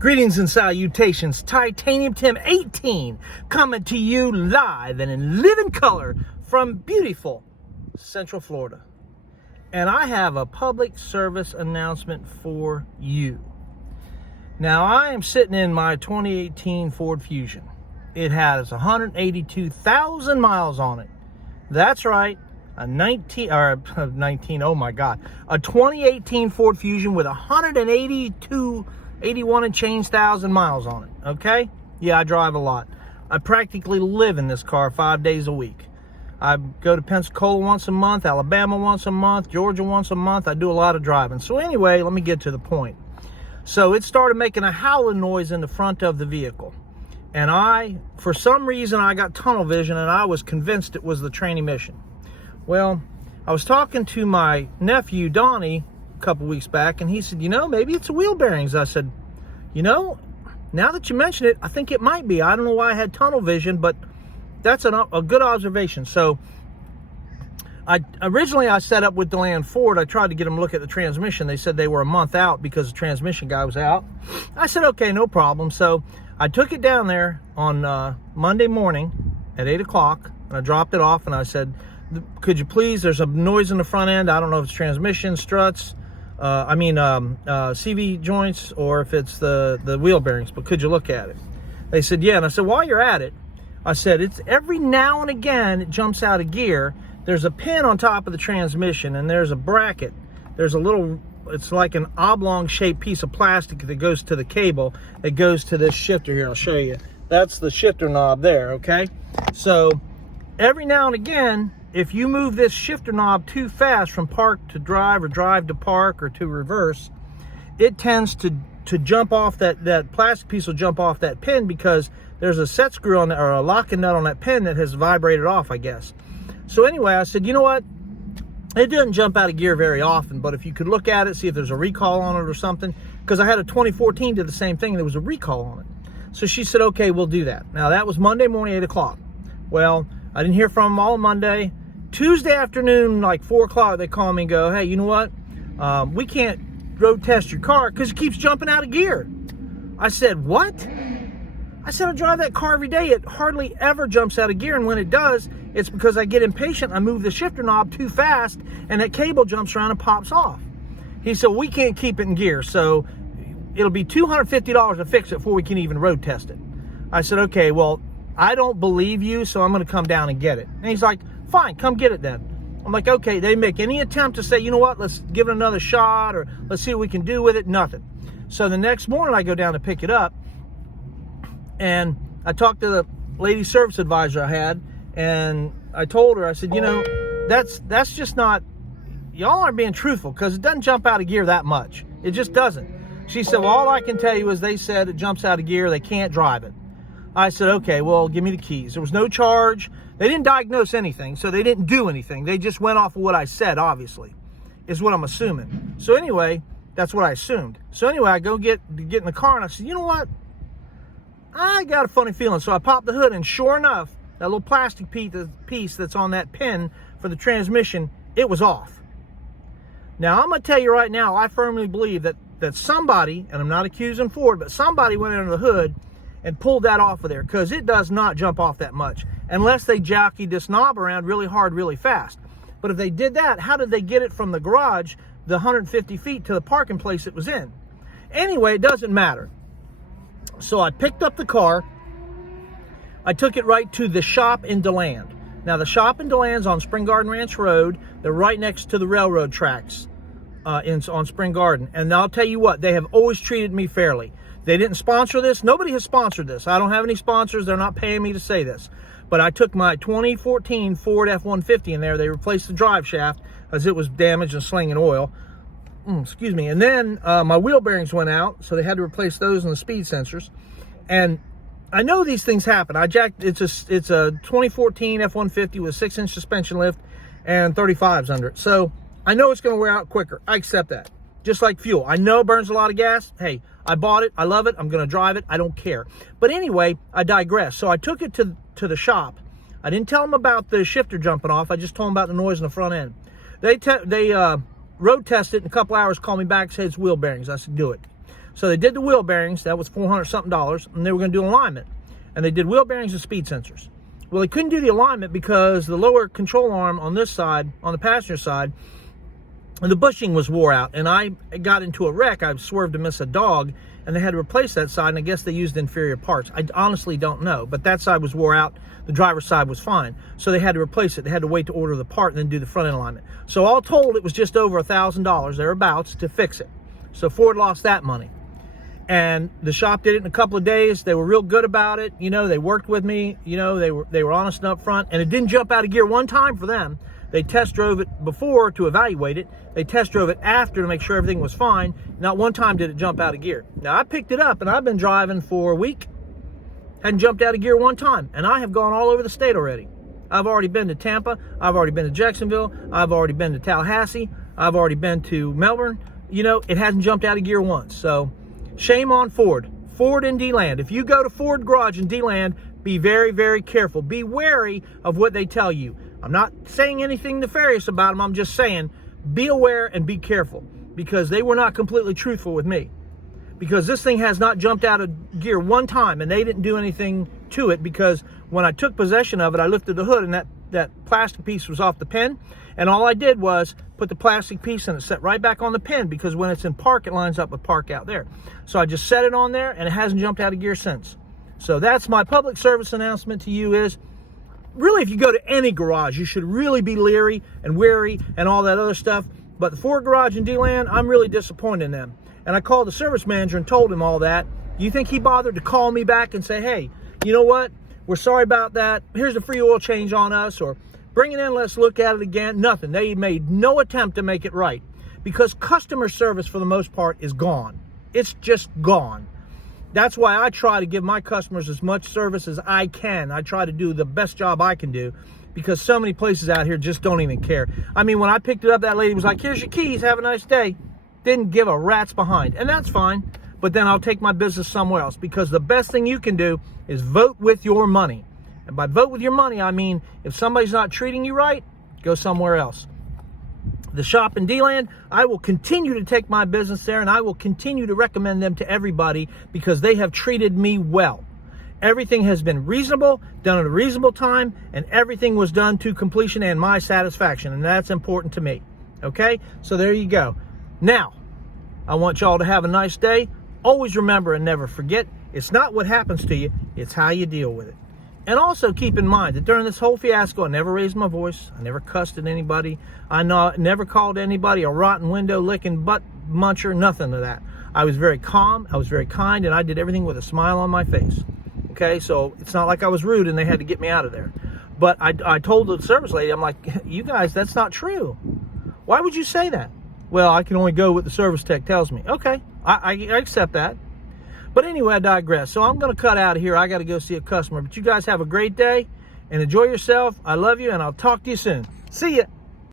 Greetings and salutations, Titanium Tim 18 coming to you live and in living color from beautiful Central Florida. And I have a public service announcement for you. Now, I am sitting in my 2018 Ford Fusion. It has 182,000 miles on it. That's right, a 2018 Ford Fusion with 81 and change thousand miles on it, okay? Yeah, I drive a lot. I practically live in this car 5 days a week. I go to Pensacola once a month, Alabama once a month, Georgia once a month. I do a lot of driving. So anyway, let me get to the point. So it started making a howling noise in the front of the vehicle. And for some reason, I got tunnel vision and I was convinced it was the transmission. Well, I was talking to my nephew, Donnie, couple weeks back, and he said, maybe it's the wheel bearings. I said, now that you mention it, I think it might be. I don't know why I had tunnel vision, but that's a good observation. So originally I set up with Deland Ford. I tried to get them to look at the transmission. They said they were a month out because the transmission guy was out. I said, okay, no problem. So I took it down there on Monday morning at 8 o'clock, and I dropped it off, and I said, could you please, there's a noise in the front end. I don't know if it's transmission, struts, CV joints, or if it's the wheel bearings, but could you look at it? They said, yeah. And I said, while you're at it, I said, it's every now and again it jumps out of gear. There's a pin on top of the transmission, and there's a bracket. There's a little, it's like an oblong shaped piece of plastic that goes to the cable that goes to this shifter here. I'll show you. That's the shifter knob there, okay? So every now and again, if you move this shifter knob too fast from park to drive or drive to park or to reverse, it tends to jump off that plastic piece will jump off that pin because there's a set screw on there, or a locking nut on that pin that has vibrated off, I guess. So anyway, I said, you know what? It doesn't jump out of gear very often, but if you could look at it, see if there's a recall on it or something, because I had a 2014 did the same thing and there was a recall on it. So she said, okay, we'll do that. Now that was Monday morning, 8 o'clock. Well, I didn't hear from them all Monday. Tuesday afternoon, like 4 o'clock, they call me and go, hey, you know what? We can't road test your car because it keeps jumping out of gear. I said, what? I said, I drive that car every day. It hardly ever jumps out of gear. And when it does, it's because I get impatient. I move the shifter knob too fast and that cable jumps around and pops off. He said, we can't keep it in gear. So it'll be $250 to fix it before we can even road test it. I said, okay, well, I don't believe you, so I'm going to come down and get it. And he's like, fine, come get it then. I'm like, okay, they make any attempt to say, you know what, let's give it another shot, or let's see what we can do with it. Nothing. So the next morning I go down to pick it up, and I talked to the lady service advisor I had, and I told her, I said, that's just not, y'all aren't being truthful, because it doesn't jump out of gear that much. It just doesn't. She said, well, all I can tell you is they said it jumps out of gear, they can't drive it. I said, okay, well, give me the keys. There was no charge. They didn't diagnose anything, so they didn't do anything. They just went off of what I said, obviously, is what I'm assuming. So anyway, that's what I assumed. So anyway, I go get in the car, and I said, you know what? I got a funny feeling. So I popped the hood, and sure enough, that little plastic piece that's on that pin for the transmission, it was off. Now, I'm going to tell you right now, I firmly believe that somebody, and I'm not accusing Ford, but somebody went under the hood and pulled that off of there, because it does not jump off that much unless they jockeyed this knob around really hard, really fast. But if they did that, how did they get it from the garage, the 150 feet, to the parking place it was in? Anyway, it doesn't matter. So I picked up the car. I took it right to the shop in Deland. Now, the shop in Deland's on Spring Garden Ranch Road. They're right next to the railroad tracks on Spring Garden. And I'll tell you what, they have always treated me fairly. They didn't sponsor this. Nobody has sponsored this. I don't have any sponsors. They're not paying me to say this. But I took my 2014 Ford F-150 in there. They replaced the drive shaft as it was damaged and slinging oil. Excuse me. And then my wheel bearings went out, so they had to replace those and the speed sensors. And I know these things happen. It's a 2014 F-150 with a 6-inch suspension lift and 35s under it. So I know it's going to wear out quicker. I accept that. Just like fuel. I know it burns a lot of gas. Hey, I bought it. I love it. I'm going to drive it. I don't care. But anyway, I digress. So I took it to the shop. I didn't tell them about the shifter jumping off. I just told them about the noise in the front end. They road tested it in a couple hours, called me back, said it's wheel bearings. I said, do it. So they did the wheel bearings. That was $400 something, and they were going to do alignment. And they did wheel bearings and speed sensors. Well, they couldn't do the alignment because the lower control arm on this side, on the passenger side, the bushing was wore out. And I got into a wreck. I swerved to miss a dog, and they had to replace that side, and I guess they used inferior parts. I honestly don't know, but that side was wore out. The driver's side was fine. So they had to replace it. They had to wait to order the part and then do the front end alignment. So all told, it was just over $1,000 thereabouts to fix it. So Ford lost that money. And the shop did it in a couple of days. They were real good about it. You know, they worked with me. You know, they were honest and upfront. And it didn't jump out of gear one time for them. They test drove it before to evaluate it. They test drove it after to make sure everything was fine. Not one time did it jump out of gear. Now, I picked it up, and I've been driving for a week. Hadn't jumped out of gear one time. And I have gone all over the state already. I've already been to Tampa. I've already been to Jacksonville. I've already been to Tallahassee. I've already been to Melbourne. You know, it hasn't jumped out of gear once. So shame on Ford. Ford in Deland. If you go to Ford Garage in Deland, be very, very careful. Be wary of what they tell you. I'm not saying anything nefarious about them. I'm just saying be aware and be careful, because they were not completely truthful with me. Because this thing has not jumped out of gear one time, and they didn't do anything to it, because when I took possession of it, I lifted the hood, and that plastic piece was off the pin, and all I did was put the plastic piece in it, set right back on the pin, because when it's in park, it lines up with park out there. So I just set it on there, and it hasn't jumped out of gear since. So that's my public service announcement to you is, really, if you go to any garage, you should really be leery and wary and all that other stuff. But the Ford Garage in Deland, I'm really disappointed in them. And I called the service manager and told him all that. You think he bothered to call me back and say, hey, you know what? We're sorry about that. Here's a free oil change on us, or bring it in, let's look at it again. Nothing. They made no attempt to make it right, because customer service for the most part is gone. It's just gone. That's why I try to give my customers as much service as I can. I try to do the best job I can do, because so many places out here just don't even care. I mean, when I picked it up, that lady was like, here's your keys, have a nice day. Didn't give a rat's behind, and that's fine. But then I'll take my business somewhere else, because the best thing you can do is vote with your money. And by vote with your money, I mean, if somebody's not treating you right, go somewhere else. The shop in Deland, I will continue to take my business there, and I will continue to recommend them to everybody, because they have treated me well. Everything has been reasonable, done at a reasonable time, and everything was done to completion and my satisfaction, and that's important to me. Okay? So there you go. Now, I want y'all to have a nice day. Always remember and never forget, it's not what happens to you, it's how you deal with it. And also keep in mind that during this whole fiasco, I never raised my voice. I never cussed at anybody. I never called anybody a rotten window licking butt muncher, nothing of that. I was very calm, I was very kind, and I did everything with a smile on my face. Okay, so it's not like I was rude and they had to get me out of there. But I told the service lady, I'm like, you guys, that's not true. Why would you say that? Well, I can only go what the service tech tells me. Okay, I accept that. But anyway, I digress. So I'm going to cut out of here. I got to go see a customer. But you guys have a great day and enjoy yourself. I love you, and I'll talk to you soon. See ya.